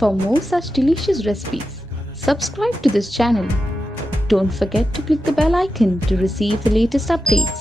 For more such delicious recipes, subscribe to this channel. Don't forget to click the bell icon to receive the latest updates.